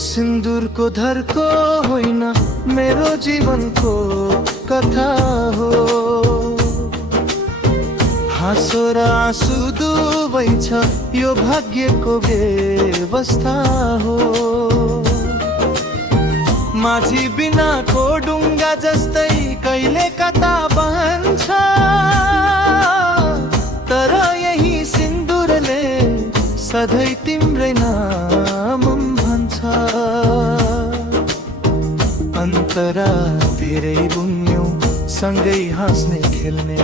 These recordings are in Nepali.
सिन्दुरको धर्को होइन मेरो जीवनको कथा हो। हाँसो र आँसु दुवै छ यो भाग्यको व्यवस्था हो। माझी बिनाको डुङ्गा जस्तै कहिले कता बहन्छ, तर यही सिन्दुरले सधैँ तिम्रै नाम भन्छ। अन्तरा धेरै बुन्यौ सँगै हाँस्ने खेल्ने,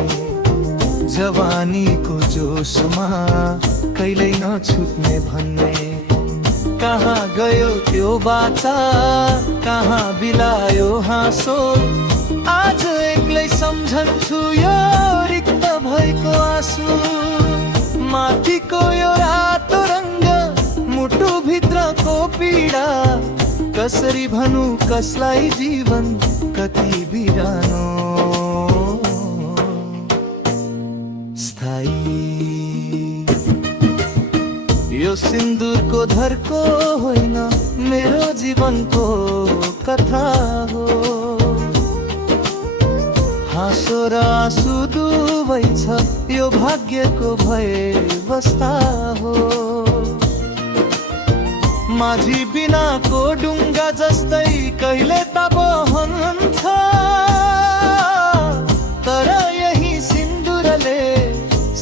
जवानीको जोसमा कहिल्यै नछुट्ने भन्ने। कहाँ गयो त्यो बाचा, कहाँ बिलायो हाँसो, आज एक्लै सम्झन्छु यो रिक्त भएको आँसु। माथिको यो रातो रङ्ग, मुटुभित्रको पीडा, कसरी भनौँ कसलाई जीवन कति बिरानो स्थायी। यो सिन्दुरको धर्को होइन मेरो जीवनको कथा हो। हाँसो र आँसु दुवै छ यो भाग्यको व्यवस्था हो। माझी बिनाको डुङ्गा जस्तै कहिले त बहन्छ, तर यही सिन्दुरले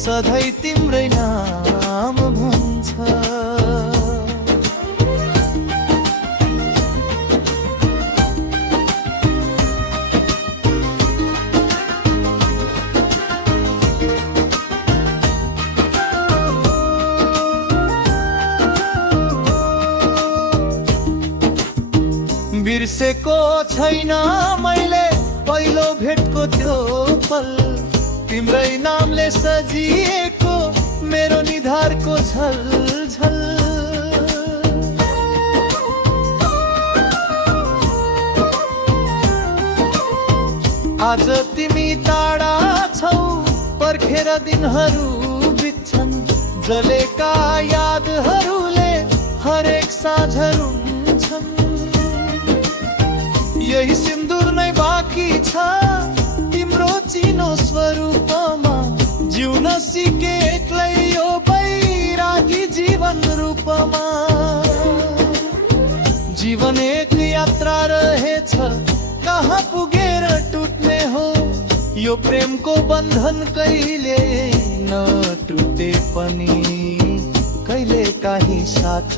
सधैँ तिम्रै नाम भन्छ। बिर्सेको छैन मैले पहिलो भेटको त्यो पल, तिम्रै नामले सजिएको मेरो निधारको झलझल। आज तिमी टाढा छौ, पर्खेर दिनहरू बित्छन्, जलेका यादहरूले हरेक साँझ रुन्छन्। यही सिन्दुर नै बाँकी छ तिम्रो चिनो स्वरूपमा, जिउन सिके एक्लै यो बैरागी जीवन रूपमा। जीवन एक यात्रा रहेछ, कहाँ पुगेर टुट्ने हो, यो प्रेमको बन्धन कहिले नटुटे पनि कहिले काहीँ साथ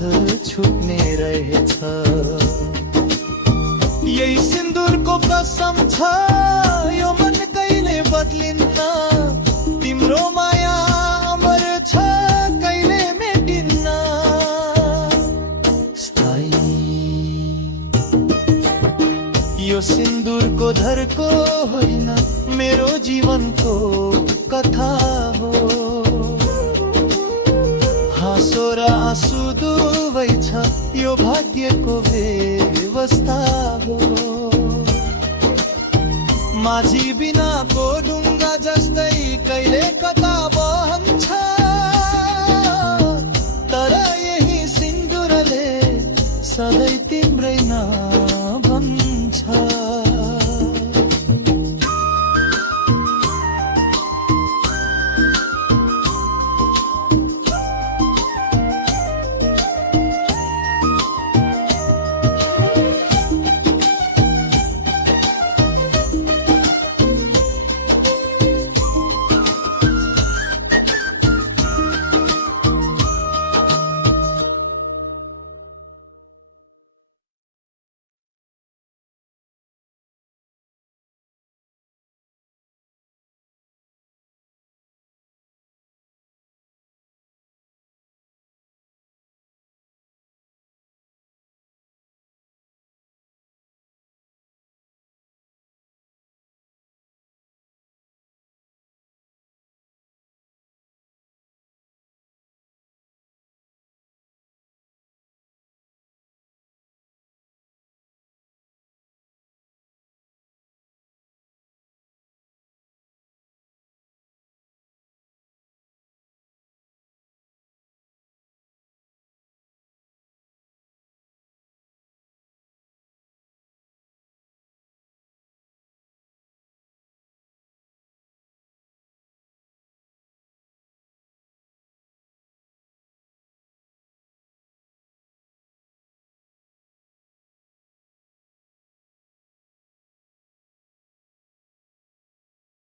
छुट्ने रहेछ। यही सिन्दुरको कसम छ यो मन कहिले बदलिन्न, तिम्रो माया अमर छ कहिले मेटिन्न स्थायी। यो सिन्दुरको धर्को होइन मेरो जीवनको कथा हो। हाँसो र आँसु दुवै छ यो भाग्यको व्यवस्था हो। माझी बिनाको डुङ्गा